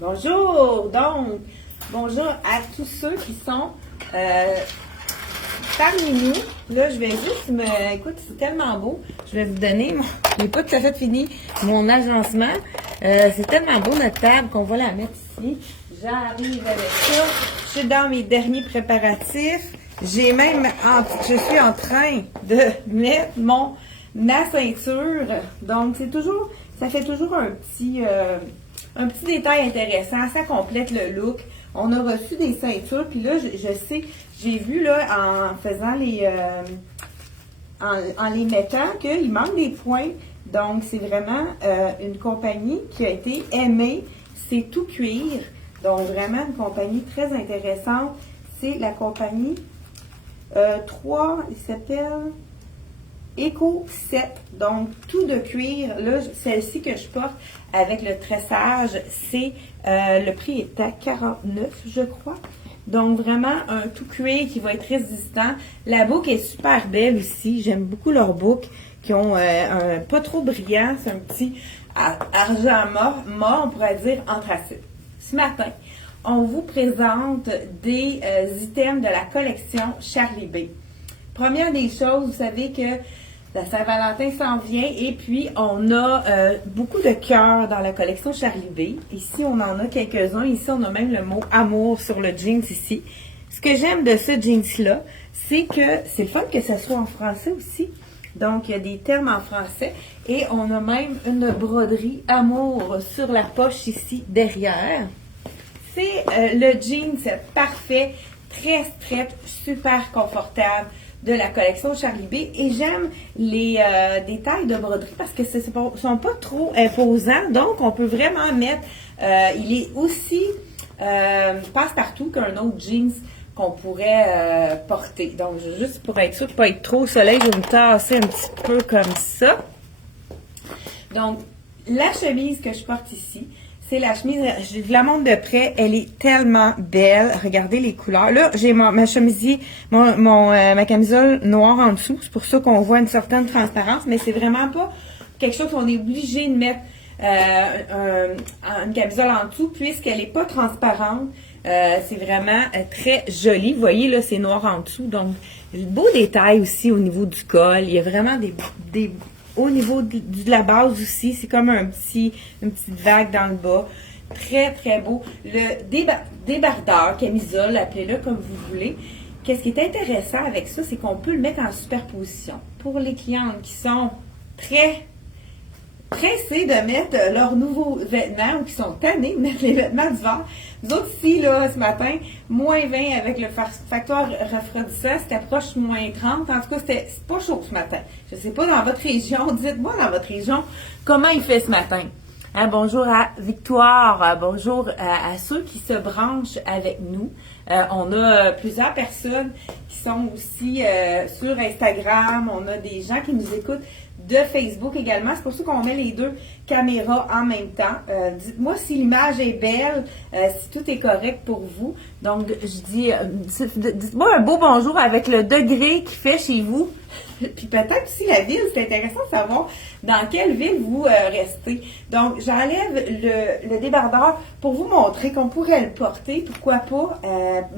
Bonjour! Donc, bonjour à tous ceux qui sont parmi nous. Là, je vais juste Écoute, c'est tellement beau. Je vais vous donner... Je n'ai pas tout à fait fini mon agencement. C'est tellement beau notre table qu'on va la mettre ici. J'arrive avec ça. Je suis dans mes derniers préparatifs. J'ai même... Je suis en train de mettre ma ceinture. Donc, c'est toujours... Ça fait toujours un petit détail intéressant. Ça complète le look. On a reçu des ceintures. Puis là, je sais, j'ai vu là, en faisant en les mettant qu'il manque des points. Donc, c'est vraiment une compagnie qui a été aimée. C'est tout cuir. Donc, vraiment une compagnie très intéressante. C'est la compagnie 3, il s'appelle Eco 7. Donc, tout de cuir. Là, celle-ci que je porte avec le tressage, c'est le prix est à 49, je crois. Donc, vraiment, un tout cuir qui va être résistant. La boucle est super belle aussi. J'aime beaucoup leurs boucles qui ont pas trop brillant. C'est un petit argent mort, on pourrait dire anthracite. Ce matin, on vous présente des items de la collection Charlie B. Première des choses, vous savez que la Saint-Valentin s'en vient et puis on a beaucoup de cœurs dans la collection Charlie B. Ici, on en a quelques-uns. Ici, on a même le mot amour sur le jeans ici. Ce que j'aime de ce jeans-là, c'est que c'est le fun que ça soit en français aussi. Donc, il y a des termes en français et on a même une broderie amour sur la poche ici derrière. C'est le jeans parfait, très stretch, super confortable de la collection Charlie B. Et j'aime les détails de broderie parce que ce ne sont pas trop imposants. Donc, on peut vraiment mettre... il est aussi passe-partout qu'un autre jeans qu'on pourrait porter. Donc, juste pour être sûr de ne pas être trop au soleil, je vais me tasser un petit peu comme ça. Donc, la chemise que je porte ici, c'est la chemise, je vous la montre de près, elle est tellement belle. Regardez les couleurs. Là, j'ai ma chemisier, ma camisole noire en dessous. C'est pour ça qu'on voit une certaine transparence, mais c'est vraiment pas quelque chose qu'on est obligé de mettre une camisole en dessous, puisqu'elle n'est pas transparente. C'est vraiment très joli. Vous voyez, là, c'est noir en dessous. Donc, beau détail aussi au niveau du col. Il y a vraiment des au niveau de la base aussi, c'est comme une petite vague dans le bas. Très, très beau. Le débardeur, camisole, appelez-le comme vous voulez. Qu'est-ce qui est intéressant avec ça, c'est qu'on peut le mettre en superposition. Pour les clientes qui sont très pressées de mettre leurs nouveaux vêtements ou qui sont tannées de mettre les vêtements d'hiver. Nous autres ici, là, ce matin, moins 20 avec le facteur refroidissant, c'était proche moins 30. En tout cas, c'est pas chaud ce matin. Je sais pas dans votre région, dites-moi dans votre région comment il fait ce matin. Hein, bonjour à Victoire, bonjour à ceux qui se branchent avec nous. On a plusieurs personnes qui sont aussi sur Instagram. On a des gens qui nous écoutent de Facebook également. C'est pour ça qu'on met les deux caméras en même temps. Dites-moi si l'image est belle, si tout est correct pour vous. Donc, je dis, dites-moi un beau bonjour avec le degré qu'il fait chez vous. Puis peut-être aussi la ville, c'est intéressant de savoir dans quelle ville vous restez. Donc, j'enlève le débardeur pour vous montrer qu'on pourrait le porter, pourquoi pas,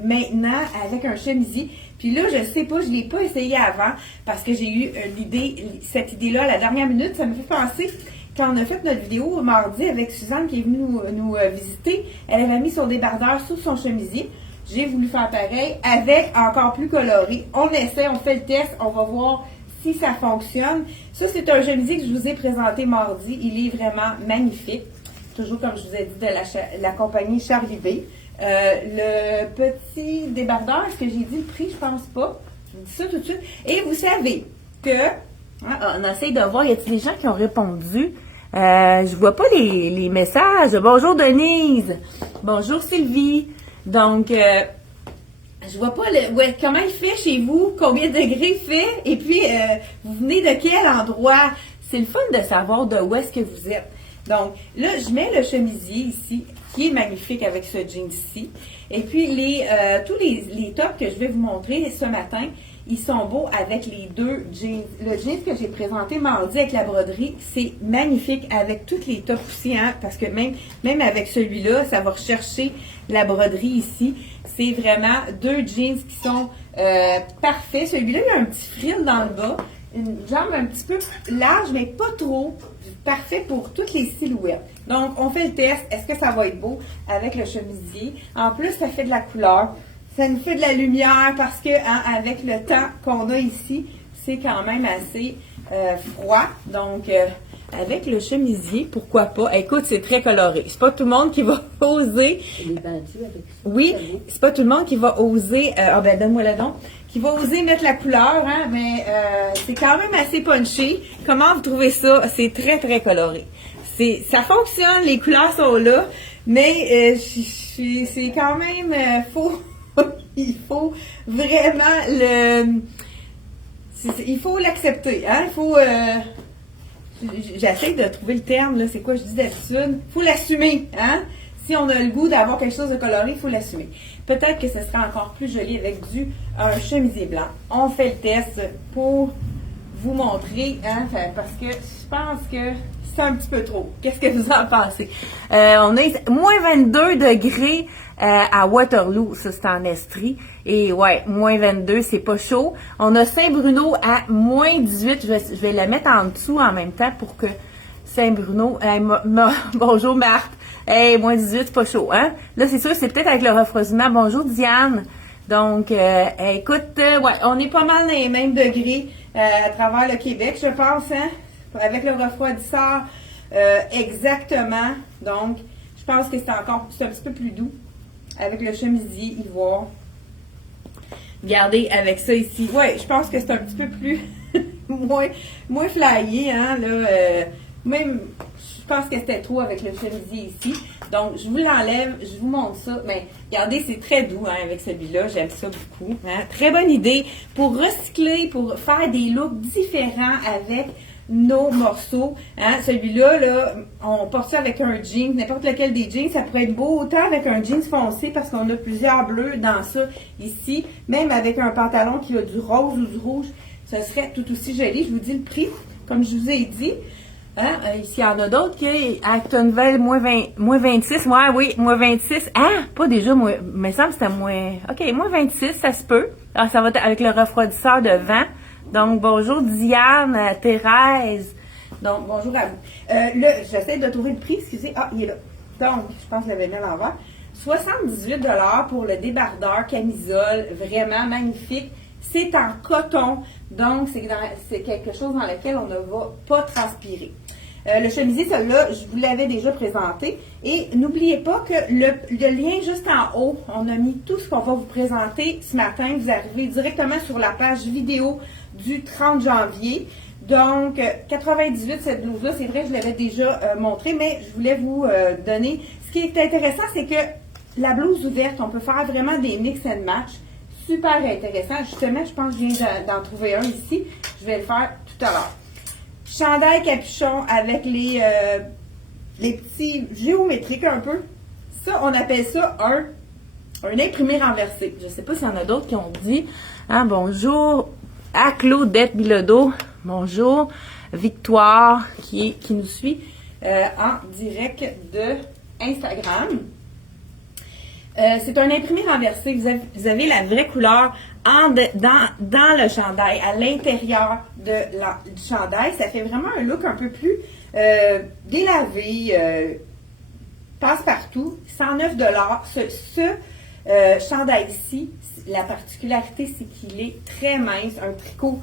maintenant avec un chemisier. Puis là, je sais pas, je l'ai pas essayé avant parce que j'ai eu cette idée-là à la dernière minute. Ça me fait penser, quand on a fait notre vidéo mardi avec Suzanne qui est venue nous visiter, elle avait mis son débardeur sous son chemisier. J'ai voulu faire pareil avec encore plus coloré. On essaie, on fait le test, on va voir si ça fonctionne. Ça, c'est un chemisier que je vous ai présenté mardi. Il est vraiment magnifique. Toujours comme je vous ai dit de la compagnie Charlie B. Le petit débardeur, est-ce que j'ai dit le prix? Je pense pas. Je vous dis ça tout de suite. Et vous savez que, on essaye de voir, y a-t-il des gens qui ont répondu? Je vois pas les messages. Bonjour Denise. Bonjour Sylvie. Donc, je vois pas comment il fait chez vous, combien de degrés il fait, et puis vous venez de quel endroit. C'est le fun de savoir de où est-ce que vous êtes. Donc, là, je mets le chemisier ici, qui est magnifique avec ce jean-ci. Et puis, tous les tops que je vais vous montrer ce matin, ils sont beaux avec les deux jeans. Le jean que j'ai présenté mardi avec la broderie, c'est magnifique avec toutes les tops aussi, hein, parce que même avec celui-là, ça va rechercher la broderie ici. C'est vraiment deux jeans qui sont parfaits. Celui-là, il y a un petit frill dans le bas, une jambe un petit peu large, mais pas trop. Parfait pour toutes les silhouettes. Donc, on fait le test. Est-ce que ça va être beau avec le chemisier? En plus, ça fait de la couleur. Ça nous fait de la lumière parce que, hein, avec le temps qu'on a ici, c'est quand même assez froid. Donc, avec le chemisier, pourquoi pas? Écoute, c'est très coloré. C'est pas tout le monde qui va oser. Les bandus avec ça. Oui, c'est pas tout le monde qui va oser. Ben, donne-moi la don. Qui va oser mettre la couleur, hein, mais c'est quand même assez punché. Comment vous trouvez ça? C'est très, très coloré. Ça fonctionne, les couleurs sont là, mais c'est quand même il faut vraiment il faut l'accepter, hein? Il faut j'essaie de trouver le terme, là, c'est quoi je dis d'habitude? Il faut l'assumer, hein? Si on a le goût d'avoir quelque chose de coloré, il faut l'assumer. Peut-être que ce sera encore plus joli avec un chemisier blanc. On fait le test pour vous montrer, hein, parce que je pense que c'est un petit peu trop. Qu'est-ce que vous en pensez? On a moins 22 degrés à Waterloo, ça c'est en Estrie. Et ouais, moins 22, c'est pas chaud. On a Saint-Bruno à moins 18. Je vais la mettre en dessous en même temps pour que Saint-Bruno... bonjour Marthe. Hey, moins 18, c'est pas chaud, hein? Là, c'est sûr, c'est peut-être avec le refroidissement. Bonjour Diane. Donc, écoute, ouais, on est pas mal dans les mêmes degrés à travers le Québec, je pense, hein? Avec le refroidisseur, exactement. Donc, je pense que c'est un petit peu plus doux avec le chemisier ivoire. Regardez, avec ça ici. Ouais, je pense que c'est un petit peu plus moins flyé, hein, là. Même, je pense que c'était trop avec le chemisier ici. Donc, je vous l'enlève, je vous montre ça. Mais regardez, c'est très doux, hein, avec celui-là. J'aime ça beaucoup. Hein. Très bonne idée pour recycler, pour faire des looks différents avec nos morceaux. Hein. Celui-là, là, on porte ça avec un jean, n'importe lequel des jeans. Ça pourrait être beau autant avec un jeans foncé parce qu'on a plusieurs bleus dans ça ici. Même avec un pantalon qui a du rose ou du rouge, ce serait tout aussi joli. Je vous dis le prix, comme je vous ai dit. Hein? Ici, il y en a d'autres qui Actonville, moins 26. Ouais, oui, moins 26. Ah, pas déjà, moins, mais il me semble que c'était moins... OK, moins 26, ça se peut. Alors, ça va être avec le refroidisseur de vent. Donc, bonjour Diane, Thérèse. Donc, bonjour à vous. Là, j'essaie de trouver le prix, excusez. Ah, il est là. Donc, je pense que je l'avais mis à l'envers. 78 $ pour le débardeur camisole. Vraiment magnifique. C'est en coton. Donc, c'est quelque chose dans lequel on ne va pas transpirer. Le chemisier, celui-là, je vous l'avais déjà présenté. Et n'oubliez pas que le lien juste en haut, on a mis tout ce qu'on va vous présenter ce matin. Vous arrivez directement sur la page vidéo du 30 janvier. Donc, 98, cette blouse-là, c'est vrai, je l'avais déjà montré, mais je voulais vous donner. Ce qui est intéressant, c'est que la blouse ouverte, on peut faire vraiment des mix and match. Super intéressant. Justement, je pense que je viens d'en trouver un ici. Je vais le faire tout à l'heure. Chandail capuchon avec les petits géométriques un peu. Ça, on appelle ça un imprimé renversé. Je ne sais pas s'il y en a d'autres qui ont dit. Hein, bonjour à Claudette Bilodeau. Bonjour. Victoire qui nous suit en direct de Instagram. C'est un imprimé renversé. Vous avez la vraie couleur dans le chandail, à l'intérieur du chandail. Ça fait vraiment un look un peu plus délavé, passe-partout. 109 $. Ce chandail-ci, la particularité, c'est qu'il est très mince. Un tricot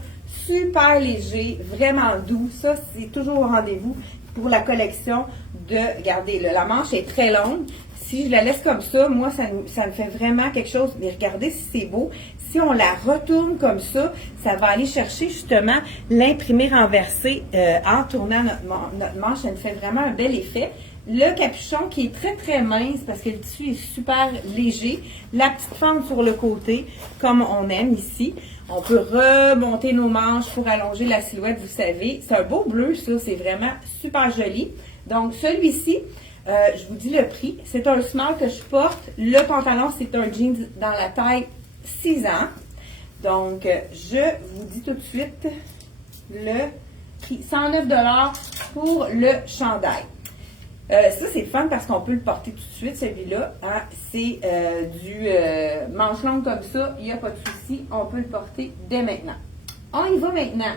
super léger, vraiment doux. Ça, c'est toujours au rendez-vous pour la collection de... Regardez, là, la manche est très longue. Si je la laisse comme ça, moi, ça me fait vraiment quelque chose. Mais regardez si c'est beau. Si on la retourne comme ça, ça va aller chercher justement l'imprimé renversé en tournant notre manche. Ça nous fait vraiment un bel effet. Le capuchon qui est très, très mince parce que le tissu est super léger. La petite fente sur le côté, comme on aime ici. On peut remonter nos manches pour allonger la silhouette, vous savez. C'est un beau bleu, ça. C'est vraiment super joli. Donc, celui-ci... je vous dis le prix. C'est un small que je porte. Le pantalon, c'est un jeans dans la taille 6 ans. Donc, je vous dis tout de suite le prix. 109 $ pour le chandail. Ça, c'est fun parce qu'on peut le porter tout de suite, celui-là. Hein? C'est du manche longue comme ça, il n'y a pas de souci. On peut le porter dès maintenant. On y va maintenant.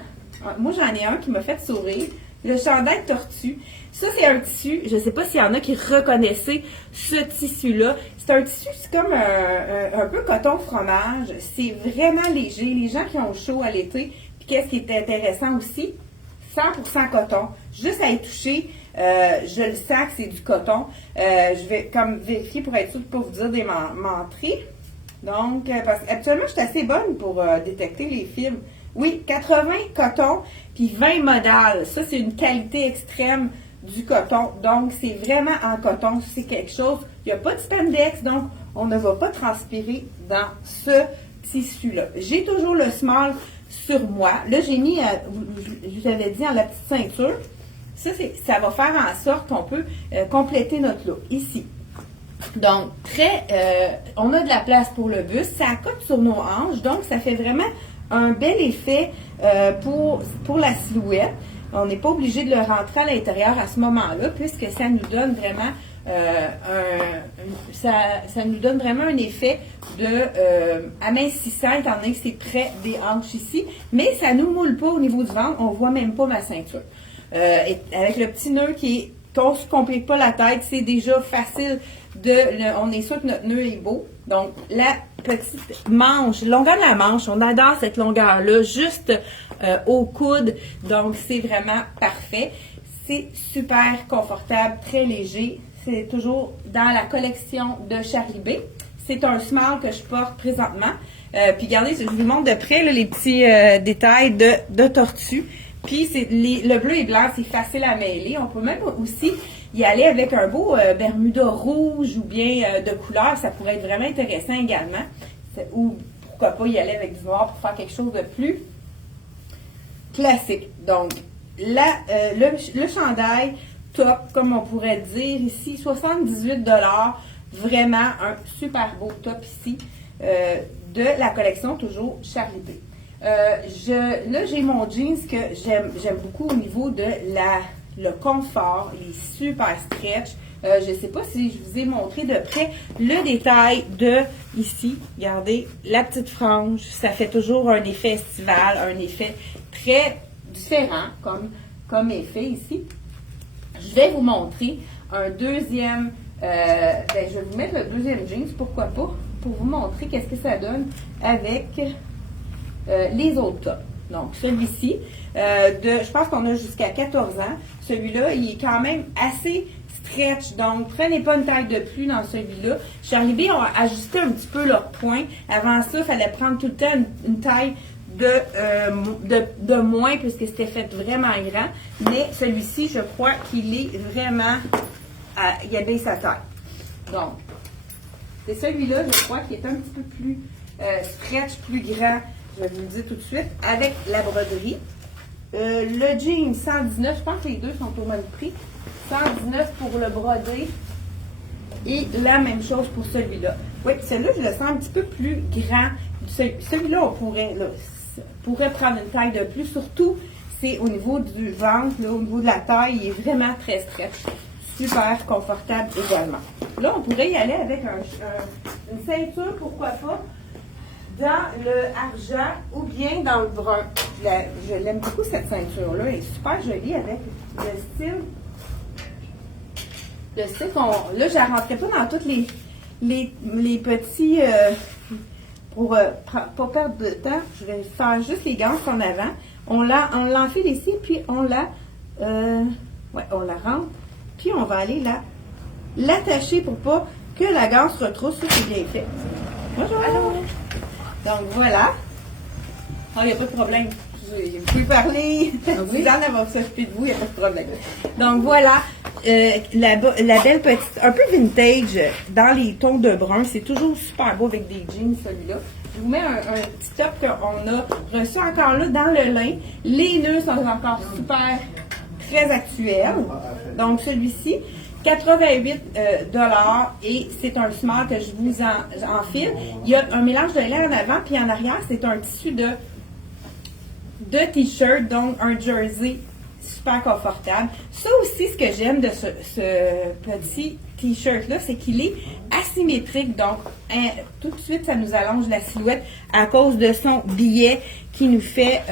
Moi, j'en ai un qui m'a fait sourire. Le chandail tortue. Ça, c'est un tissu. Je ne sais pas s'il y en a qui reconnaissaient ce tissu-là. C'est un tissu, c'est comme un peu coton fromage. C'est vraiment léger. Les gens qui ont chaud à l'été. Puis qu'est-ce qui est intéressant aussi? 100% coton. Juste à y toucher, je le sens que c'est du coton. Je vais comme vérifier pour être sûre de ne pas vous dire des menteries. Donc, parce qu'habituellement, je suis assez bonne pour détecter les fibres. Oui, 80 coton, puis 20 modal. Ça, c'est une qualité extrême du coton. Donc, c'est vraiment en coton. C'est quelque chose, il n'y a pas de spandex, donc on ne va pas transpirer dans ce tissu-là. J'ai toujours le small sur moi. Là, j'ai mis, je vous avais dit, en la petite ceinture. Ça va faire en sorte qu'on peut compléter notre look ici. Donc, on a de la place pour le buste. Ça accote sur nos hanches, donc ça fait vraiment un bel effet pour la silhouette. On n'est pas obligé de le rentrer à l'intérieur à ce moment-là, puisque ça nous donne vraiment ça nous donne vraiment un effet de amincissant, étant donné que c'est près des hanches ici, mais ça ne nous moule pas au niveau du ventre, on ne voit même pas ma ceinture. Et avec le petit nœud qu'on ne se complique pas la tête, c'est déjà facile on est sûr que notre nœud est beau. Donc, la petite manche, longueur de la manche, on adore cette longueur-là, juste au coude. Donc, c'est vraiment parfait. C'est super confortable, très léger. C'est toujours dans la collection de Charlie B. C'est un small que je porte présentement. Puis, regardez, je vous montre de près là, les petits détails de tortue. Puis, le bleu et blanc, c'est facile à mêler. On peut même aussi y aller avec un beau Bermuda rouge ou bien de couleur. Ça pourrait être vraiment intéressant également. Ou pourquoi pas y aller avec du noir pour faire quelque chose de plus classique. Donc, le chandail top, comme on pourrait dire ici, 78 $. Vraiment un super beau top ici de la collection toujours Charlie B. Là, j'ai mon jeans que j'aime beaucoup au niveau de le confort. Il est super stretch. Je ne sais pas si je vous ai montré de près le détail de ici. Regardez, la petite frange. Ça fait toujours un effet estival, un effet très différent comme effet ici. Je vais vous montrer un deuxième. Je vais vous mettre le deuxième jeans, pourquoi pas, pour vous montrer qu'est-ce que ça donne avec les autres tops. Donc, celui-ci, je pense qu'on a jusqu'à 14 ans. Celui-là, il est quand même assez stretch. Donc, prenez pas une taille de plus dans celui-là. Charlie B a ajusté un petit peu leur point. Avant ça, il fallait prendre tout le temps une taille de moins puisque c'était fait vraiment grand. Mais celui-ci, je crois qu'il est vraiment... il abaisse sa taille. Donc, c'est celui-là, je crois, qui est un petit peu plus stretch, plus grand. Je vais vous le dire tout de suite, avec la broderie. Le jean, 119, je pense que les deux sont au même prix. 119 pour le brodé. Et la même chose pour celui-là. Oui, celui-là, je le sens un petit peu plus grand. Celui-là, on pourrait prendre une taille de plus. Surtout, c'est au niveau du ventre, là, au niveau de la taille, il est vraiment très stretch. Super confortable également. Là, on pourrait y aller avec une ceinture, pourquoi pas, dans le argent ou bien dans le brun. Je l'aime beaucoup cette ceinture-là. Elle est super jolie avec le style. Le style là, je ne la rentrerai pas dans tous les petits... pour pas perdre de temps, je vais faire juste les ganses en avant. On l'enfile ici, puis on la rentre. Puis on va aller l'attacher pour pas que la ganse retrousse. Ça, c'est bien fait. Bonjour! Allô. Donc voilà. Il n'y a pas de problème. Vous pouvez parler. Oui. Suzanne va s'occuper de vous, il n'y a pas de problème. Donc voilà. La belle petite, un peu vintage dans les tons de brun. C'est toujours super beau avec des jeans, celui-là. Je vous mets un petit top qu'on a reçu encore là dans le lin. Les nœuds sont encore super très actuels. Donc celui-ci, 88 et c'est un smart que je vous enfile. Il y a un mélange de lait en avant, puis en arrière, c'est un tissu de t-shirt, donc un jersey super confortable. Ça aussi, ce que j'aime de ce petit t-shirt-là, c'est qu'il est asymétrique. Donc, tout de suite, ça nous allonge la silhouette à cause de son billet qui nous fait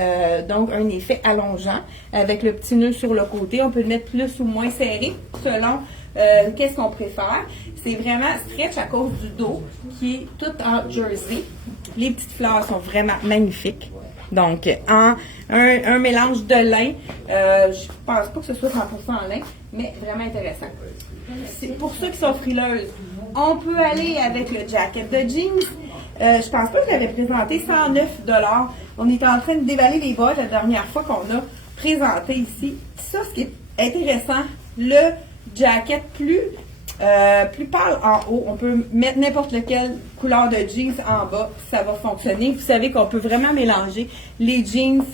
donc un effet allongeant avec le petit nœud sur le côté. On peut le mettre plus ou moins serré selon qu'est-ce qu'on préfère. C'est vraiment stretch à cause du dos qui est tout en jersey. Les petites fleurs sont vraiment magnifiques. Donc, un mélange de lin. Je pense pas que ce soit 100% en lin, mais vraiment intéressant. C'est pour ceux qui sont frileuses. On peut aller avec le jacket de jeans. Je pense pas que je l'avais présenté, 109 $. On était en train de déballer les boîtes la dernière fois qu'on a présenté ici. Ça, ce qui est intéressant, le jacket plus pâle en haut. On peut mettre n'importe quelle couleur de jeans en bas, ça va fonctionner. Vous savez qu'on peut vraiment mélanger les jeans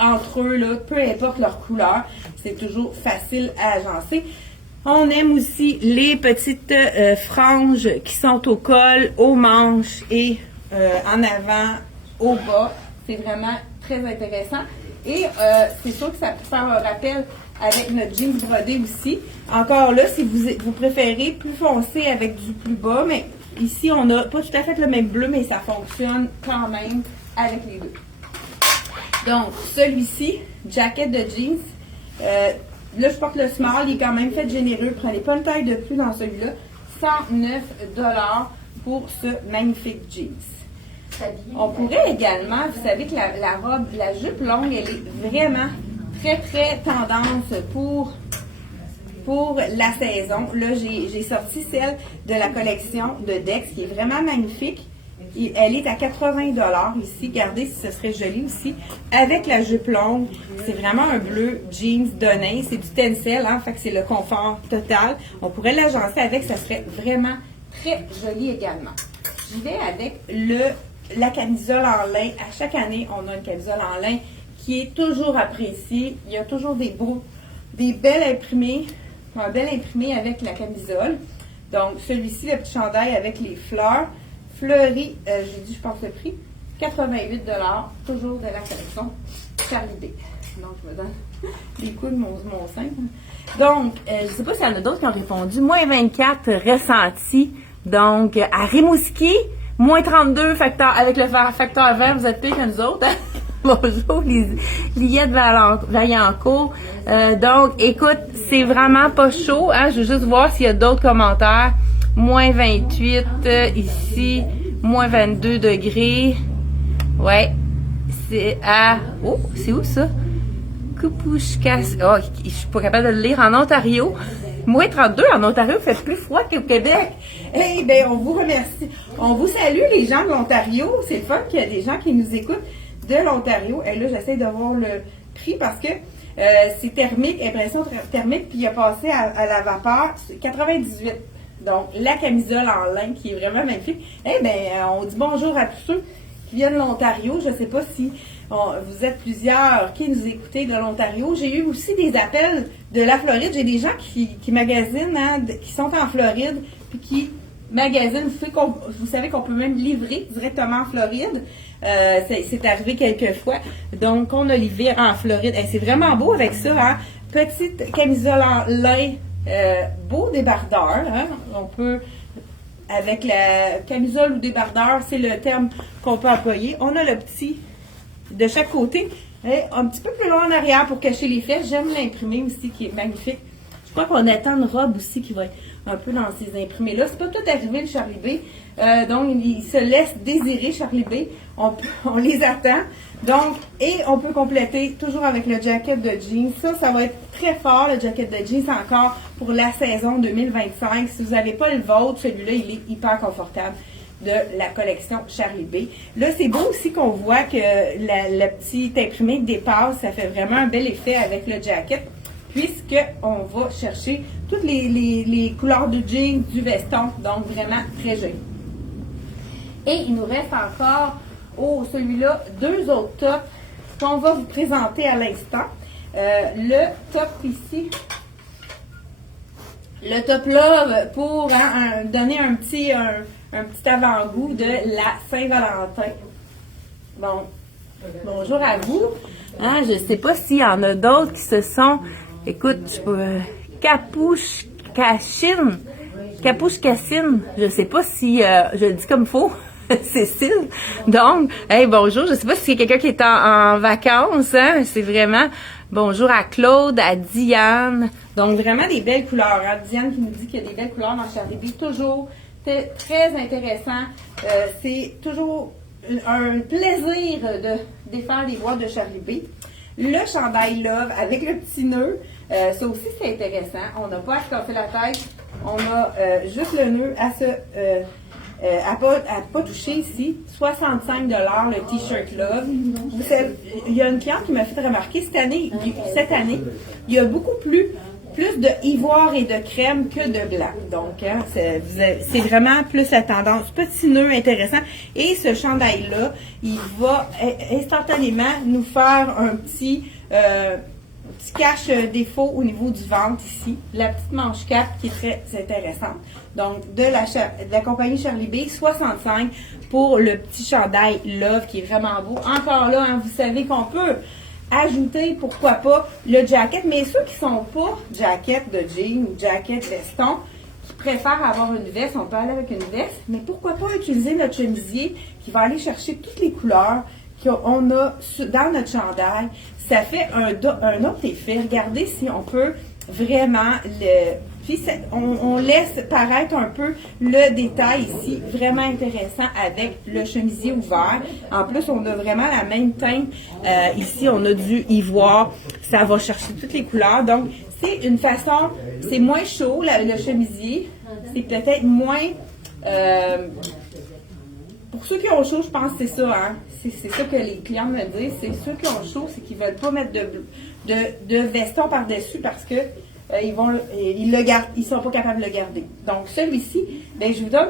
entre eux, là, peu importe leur couleur. C'est toujours facile à agencer. On aime aussi les petites franges qui sont au col, aux manches et en avant, au bas. C'est vraiment très intéressant. Et c'est sûr que ça peut faire un rappel avec notre jeans brodé aussi. Encore là, si vous préférez plus foncé avec du plus bas, mais ici, on n'a pas tout à fait le même bleu, mais ça fonctionne quand même avec les deux. Donc, celui-ci, jacket de jeans. Là, je porte le small, il est quand même fait généreux. Prenez pas une taille de plus dans celui-là. 109 $ pour ce magnifique jeans. On pourrait également, vous savez que la robe, la jupe longue, elle est vraiment très, très tendance pour la saison. Là, j'ai sorti celle de la collection de Dex qui est vraiment magnifique. Et elle est à 80 $ ici. Regardez si ce serait joli aussi. Avec la jupe longue, c'est vraiment un bleu jeans donné. C'est du tencel, hein, fait que c'est le confort total. On pourrait l'agencer avec, ça serait vraiment très joli également. J'y vais avec la camisole en lin. À chaque année, on a une camisole en lin qui est toujours appréciée. Il y a toujours des belles imprimés, un bel imprimé avec la camisole. Donc, celui-ci, le petit chandail avec les fleurs. Fleuri, j'ai dit, je pense le prix, 88 $, toujours de la collection Charlie B. Donc, je me donne les coups de mon sein. Donc, je ne sais pas s'il y en a d'autres qui ont répondu. Moins 24 ressenti. Donc, à Rimouski, moins 32 avec le facteur 20, vous êtes pire que nous autres. Hein? Bonjour, Liette Vaillancourt. Donc, écoute, c'est vraiment pas chaud. Hein? Je veux juste voir s'il y a d'autres commentaires. Moins 28 ici, moins 22 degrés. Ouais, c'est à... Oh, c'est où ça? Kupouchkas. Oh, je suis pas capable de le lire. En Ontario. Moins 32 en Ontario, il fait plus froid qu'au Québec. Eh bien, on vous remercie. On vous salue, les gens de l'Ontario. C'est le fun qu'il y a des gens qui nous écoutent de l'Ontario. Et là, j'essaie de voir le prix parce que c'est thermique, impression thermique, puis il a passé à la vapeur. 98. Donc, la camisole en lin qui est vraiment magnifique. Eh bien, on dit bonjour à tous ceux qui viennent de l'Ontario. Je ne sais pas si vous êtes plusieurs qui nous écoutez de l'Ontario. J'ai eu aussi des appels de la Floride. J'ai des gens qui magasinent, hein, qui sont en Floride, puis qui magasinent. Vous savez qu'on peut même livrer directement en Floride. C'est arrivé quelques fois. Donc, on a livré en Floride. C'est vraiment beau avec ça. Hein? Petite camisole en lin. Beau débardeur, hein? On peut, avec la camisole ou débardeur, c'est le terme qu'on peut employer. On a le petit de chaque côté, un petit peu plus loin en arrière pour cacher les fesses. J'aime l'imprimer aussi qui est magnifique. Je crois qu'on attend une robe aussi qui va être un peu dans ces imprimés-là. C'est pas tout arrivé le Charlie B. Donc, il se laisse désirer Charlie B. On les attend. Donc, et on peut compléter toujours avec le jacket de jeans. Ça va être très fort, le jacket de jeans, encore pour la saison 2025. Si vous n'avez pas le vôtre, celui-là, il est hyper confortable de la collection Charlie B. Là, c'est beau aussi qu'on voit que le petit imprimé dépasse. Ça fait vraiment un bel effet avec le jacket, puisqu'on va chercher toutes les couleurs de jeans, du veston. Donc, vraiment très joli. Et il nous reste encore... Oh, celui-là, deux autres tops qu'on va vous présenter à l'instant. Le top ici, Le top love pour donner un petit avant-goût de la Saint-Valentin. Bon, bonjour à vous. Hein, je sais pas s'il y en a d'autres qui se sont, écoute, Capuche-Cassine, je sais pas si je le dis comme faux. Cécile. Donc, hey, bonjour. Je sais pas si c'est quelqu'un qui est en vacances, hein. C'est vraiment bonjour à Claude, à Diane. Donc, vraiment des belles couleurs. Hein? Diane qui nous dit qu'il y a des belles couleurs dans Charlie B. Toujours très intéressant. C'est toujours un plaisir de défaire les boîtes de Charlie B. Le chandail Love avec le petit nœud. Ça aussi, c'est intéressant. On n'a pas à se casser la tête. On a juste le nœud à se... à pas toucher ici, 65 $ le t-shirt Love. Vous savez, il y a une cliente qui m'a fait remarquer cette année, il y a beaucoup plus de ivoire et de crème que de blanc. Donc, hein, c'est vraiment plus la tendance. Petit nœud intéressant. Et ce chandail-là, il va instantanément nous faire un petit cache défaut au niveau du ventre ici. La petite manche cap qui est très intéressante. Donc, de la compagnie Charlie B, 65 pour le petit chandail Love qui est vraiment beau. Encore là, hein, vous savez qu'on peut ajouter, pourquoi pas, le jacket. Mais ceux qui sont pas jacket de jean ou jacket veston, qui préfèrent avoir une veste, on peut aller avec une veste. Mais pourquoi pas utiliser notre chemisier qui va aller chercher toutes les couleurs qu'on a dans notre chandail. Ça fait un autre effet. Regardez si on peut vraiment puis on laisse paraître un peu le détail ici, vraiment intéressant avec le chemisier ouvert. En plus, on a vraiment la même teinte. Ici, on a du ivoire. Ça va chercher toutes les couleurs. Donc, c'est une façon, c'est moins chaud, le chemisier. C'est peut-être moins... pour ceux qui ont chaud, je pense que c'est ça, hein. C'est ça que les clients me disent. C'est ceux qui ont chaud, c'est qu'ils ne veulent pas mettre de veston par-dessus parce que ils le gardent, ils sont pas capables de le garder. Donc celui-ci, ben je vous donne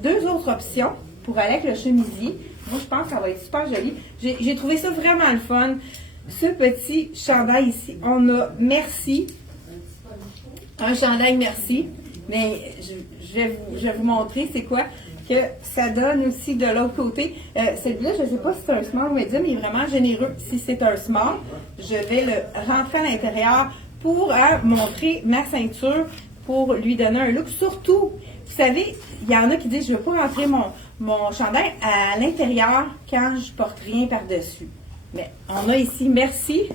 deux autres options pour aller avec le chemisier. Moi, je pense que ça va être super joli. J'ai trouvé ça vraiment le fun. Ce petit chandail ici, on a Merci. Un chandail Merci. Mais je vais vous montrer c'est quoi que ça donne aussi de l'autre côté. Celui-là, je ne sais pas si c'est un small ou medium, il est vraiment généreux. Si c'est un small, je vais le rentrer à l'intérieur pour montrer ma ceinture, pour lui donner un look. Surtout, vous savez, il y en a qui disent, je ne veux pas rentrer mon chandail à l'intérieur quand je porte rien par-dessus. Mais on a ici, merci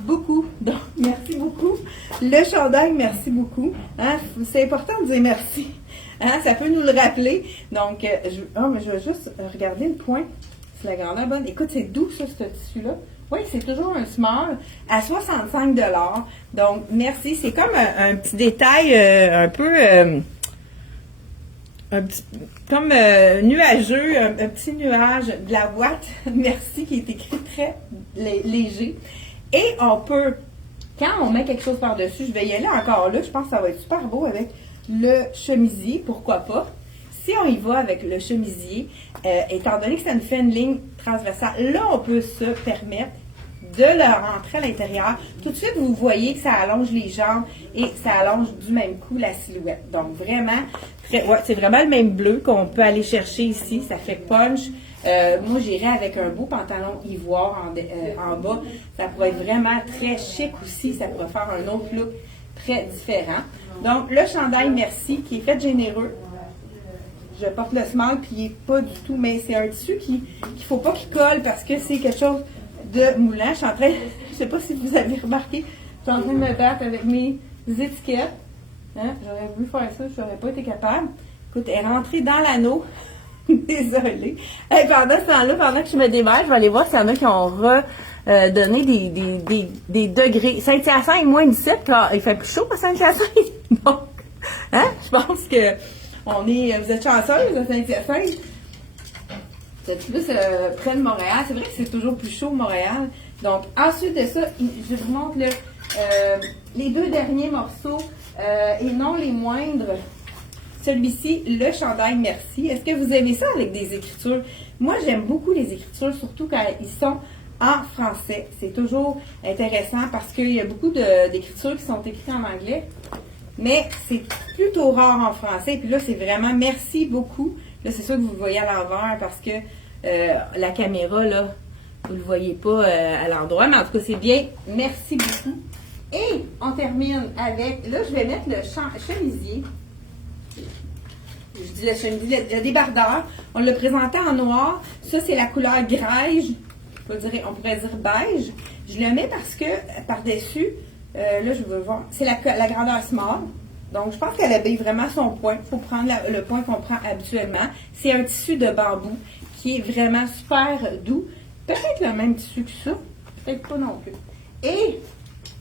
beaucoup. Donc, merci beaucoup. Le chandail, merci beaucoup. Hein? C'est important de dire merci. Hein? Ça peut nous le rappeler. Donc, mais je vais juste regarder le point. C'est la grandeur bonne. Écoute, c'est doux, ça, ce tissu-là. Oui, c'est toujours un small à 65 $. Donc, merci. C'est comme un petit détail un peu... comme nuageux, un petit nuage de la boîte. Merci, qui est écrit très léger. Et on peut, quand on met quelque chose par-dessus, je vais y aller encore là, je pense que ça va être super beau avec le chemisier, pourquoi pas. Si on y va avec le chemisier, étant donné que ça nous fait une ligne transversale, là, on peut se permettre de le rentrer à l'intérieur. Tout de suite, vous voyez que ça allonge les jambes et ça allonge du même coup la silhouette. Donc, vraiment, c'est vraiment le même bleu qu'on peut aller chercher ici. Ça fait punch. Moi, j'irais avec un beau pantalon ivoire en bas. Ça pourrait être vraiment très chic aussi. Ça pourrait faire un autre look très différent. Donc, le chandail Merci, qui est fait généreux. Je porte le small, puis il n'est pas du tout, mais c'est un tissu qu'il ne faut pas qu'il colle parce que c'est quelque chose de moulant. Je suis en train, je ne sais pas si vous avez remarqué, je suis en train de me battre avec mes étiquettes. Hein? J'aurais voulu faire ça, je n'aurais pas été capable. Écoute, elle est rentrée dans l'anneau. Désolée. Hey, pendant ce temps-là, pendant que je me démêle, je vais aller voir s'il y en a qui ont redonné des degrés. Saint-Hyacinthe, moins 17, car il fait plus chaud à Saint-Hyacinthe. Donc, hein? Je pense que vous êtes chanceuse à Saint-Hyacinthe. Vous êtes plus près de Montréal. C'est vrai que c'est toujours plus chaud Montréal. Donc, ensuite de ça, je vous montre les deux derniers morceaux et non les moindres. Celui-ci, le chandail Merci. Est-ce que vous aimez ça avec des écritures? Moi, j'aime beaucoup les écritures, surtout quand ils sont en français. C'est toujours intéressant parce qu'il y a beaucoup d'écritures qui sont écrites en anglais. mais c'est plutôt rare en français. Puis là, c'est vraiment merci beaucoup. Là, c'est sûr que vous le voyez à l'envers parce que la caméra, là, vous ne le voyez pas à l'endroit, mais en tout cas, c'est bien. Merci beaucoup. Et on termine avec, là, je vais mettre le chemisier. Je dis le chemisier, le débardeur. On l'a présenté en noir. Ça, c'est la couleur greige. On pourrait dire beige. Je le mets parce que par-dessus, là, je veux voir, c'est la grandeur small. Donc, je pense qu'elle habille vraiment son point. Il faut prendre le point qu'on prend habituellement. C'est un tissu de bambou qui est vraiment super doux. Peut-être le même tissu que ça. Peut-être pas non plus. Et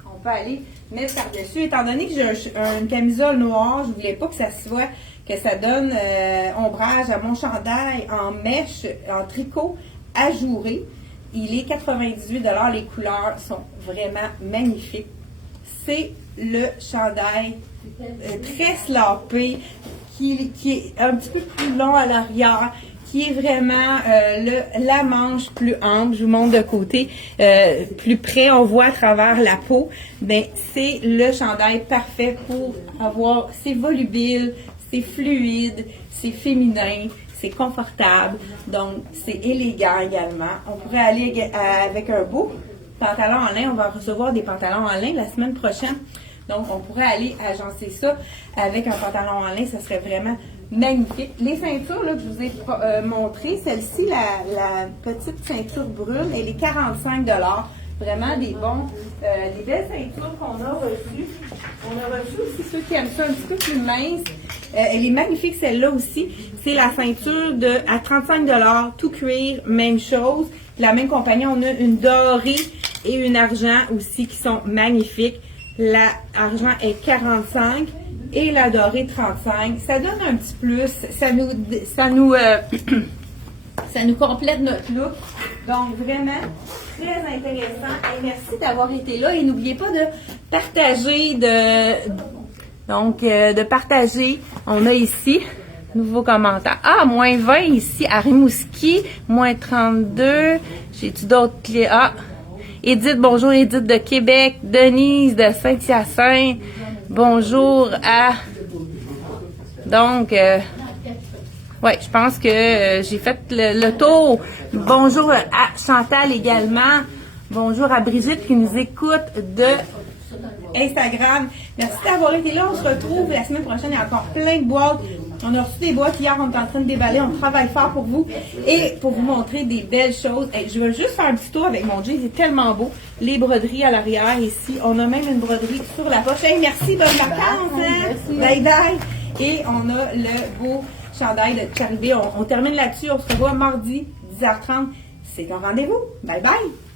on peut aller mettre par-dessus. Étant donné que j'ai une camisole noire, je ne voulais pas que ça donne ombrage à mon chandail en mèche, en tricot ajouré. Il est 98 $. Les couleurs sont vraiment magnifiques. C'est le chandail très slapé, qui est un petit peu plus long à l'arrière, qui est vraiment la manche plus ample. Je vous montre de côté, plus près, on voit à travers la peau. Ben, c'est le chandail parfait pour avoir, c'est volubile, c'est fluide, c'est féminin, c'est confortable, donc c'est élégant également. On pourrait aller avec un beau pantalon en lin. On va recevoir des pantalons en lin la semaine prochaine. Donc, on pourrait aller agencer ça avec un pantalon en lin. Ça serait vraiment magnifique. Les ceintures là, que je vous ai montrées, celle-ci, la petite ceinture brune, elle est 45 $. Vraiment des belles ceintures qu'on a reçues. On a reçu aussi ceux qui aiment ça un petit peu plus mince. Elle est magnifique celle-là aussi. C'est la ceinture à 35 $, tout cuir, même chose. La même compagnie, on a une dorée et une argent aussi qui sont magnifiques. La argent est 45 et la dorée 35. Ça donne un petit plus. Ça nous complète notre look. Donc, vraiment, très intéressant. Et merci d'avoir été là. Et n'oubliez pas de partager, de partager. On a ici, nouveau commentaire. Ah, moins 20 ici à Rimouski, moins 32. J'ai-tu d'autres clés? Ah, Edith, bonjour Edith de Québec. Denise de Saint-Hyacinthe. Bonjour à... Donc... oui, je pense que j'ai fait le tour. Bonjour à Chantal également. Bonjour à Brigitte qui nous écoute de Instagram. Merci d'avoir été là. On se retrouve la semaine prochaine. Il y a encore plein de boîtes. On a reçu des boîtes hier. On est en train de déballer. On travaille fort pour vous et pour vous montrer des belles choses. Et je veux juste faire un petit tour avec mon jean. C'est tellement beau. Les broderies à l'arrière ici. On a même une broderie sur la poche. Hey, merci. Bonnes vacances. Hein? Bye bye. Et on a le beau chandail de Charibé. On termine là-dessus. On se revoit mardi, 10h30. C'est un rendez-vous. Bye bye!